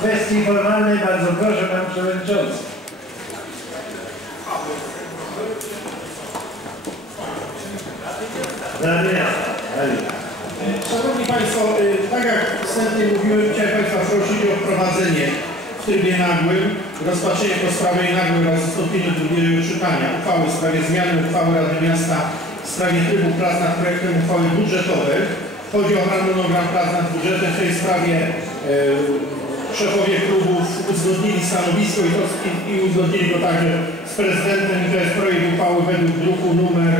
kwestii formalnej bardzo proszę Pan Przewodniczący. Szanowni Państwo, y, tak jak wstępnie mówiłem, chciałem Państwa prosić o wprowadzenie w trybie nagłym, rozpatrzenie po sprawie nagłej oraz wystąpieniu drugiego czytania uchwały w sprawie zmiany uchwały Rady Miasta w sprawie trybu prac nad projektem uchwały budżetowej. Chodzi o harmonogram prac nad budżetem. W tej sprawie e, szefowie klubów uzgodnili stanowisko i, to, i, i uzgodnili go także z prezydentem. I to jest projekt uchwały według druku numer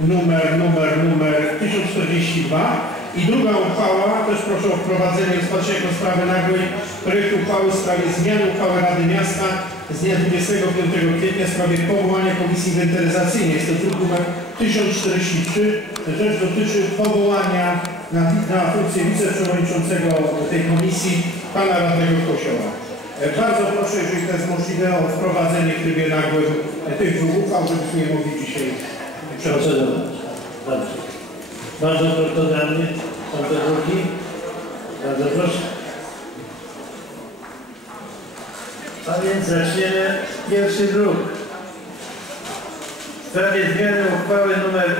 numer, numer, numer 1042 i druga uchwała, też proszę o wprowadzenie rozpatrzenia jako sprawy nagłej projektu uchwały w sprawie zmiany uchwały Rady Miasta z dnia 25 kwietnia w sprawie powołania Komisji Inwentaryzacyjnej. Jest to druk numer 1043. Rzecz dotyczy powołania na, na funkcję wiceprzewodniczącego tej komisji pana radnego Kosioła. E, Bardzo proszę, jeżeli to jest możliwe, o wprowadzenie w trybie nagłym e, tych dwóch uchwał, żebyśmy je mogli dzisiaj Procedować. Dobrze. Bardzo krótko dla mnie. To drugi. Bardzo proszę. A więc zaczniemy pierwszy druk. W sprawie zmiany uchwały nr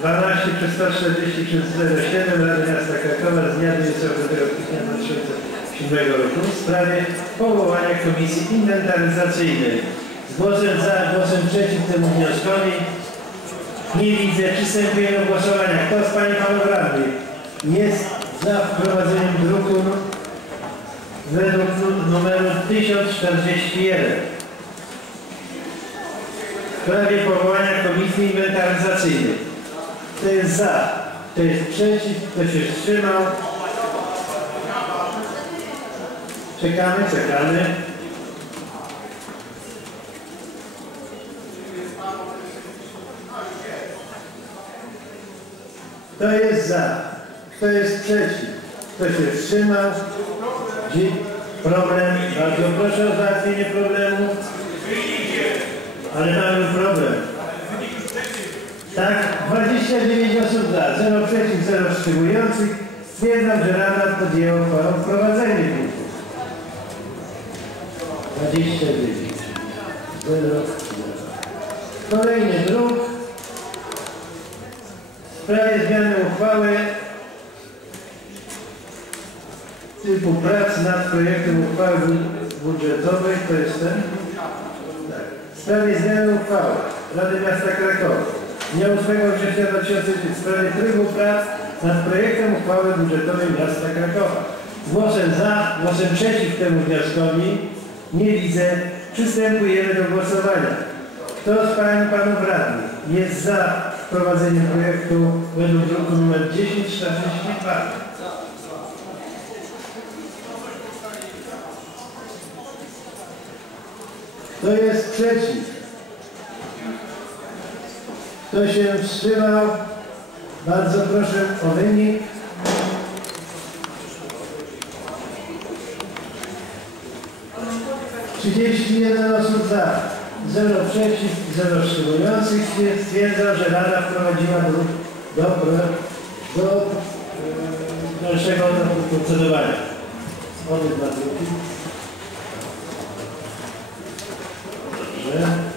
12 przez 140 przez 07 Rady Miasta Krakowa z dnia 25 kwietnia 2007 roku w sprawie powołania Komisji Inwentaryzacyjnej. Z głosem za, głosem przeciw temu wnioskowi nie widzę. Przystępujemy do głosowania. Kto z Pani Panów Radnych jest za wprowadzeniem druku według nu- numeru 1041 w sprawie powołania Komisji Inwentaryzacyjnej? Kto jest za? Kto jest przeciw? Kto się wstrzymał? Czekamy, czekamy. Kto jest za? Kto jest przeciw? Kto się wstrzymał? Problem. Bardzo proszę o załatwienie problemu. Ale mamy problem. Tak, 29 osób za, 0 przeciw, 0 wstrzymujących. Stwierdzam, że Rada podjęła uchwałę o wprowadzeniu punktu. 29. 0. Kolejny druk. W sprawie zmiany uchwały typu prac nad projektem uchwały bu- budżetowej, to jest ten? Tak. W sprawie zmiany uchwały Rady Miasta Krakowa dnia 8 września 2010 w sprawie trybu prac nad projektem uchwały budżetowej Miasta Krakowa. Głosem za, głosem przeciw temu wnioskowi nie widzę. Przystępujemy do głosowania. Kto z Pań i Panów Radnych jest za wprowadzeniem projektu według druku nr 1042? Kto jest przeciw? Kto się wstrzymał? Bardzo proszę o wynik. Trzydzieści jeden osób za, zero przeciw, zero wstrzymujących. Stwierdzam, że Rada wprowadziła do, do, do e, dalszego procedowania. Na drugi. Dobrze.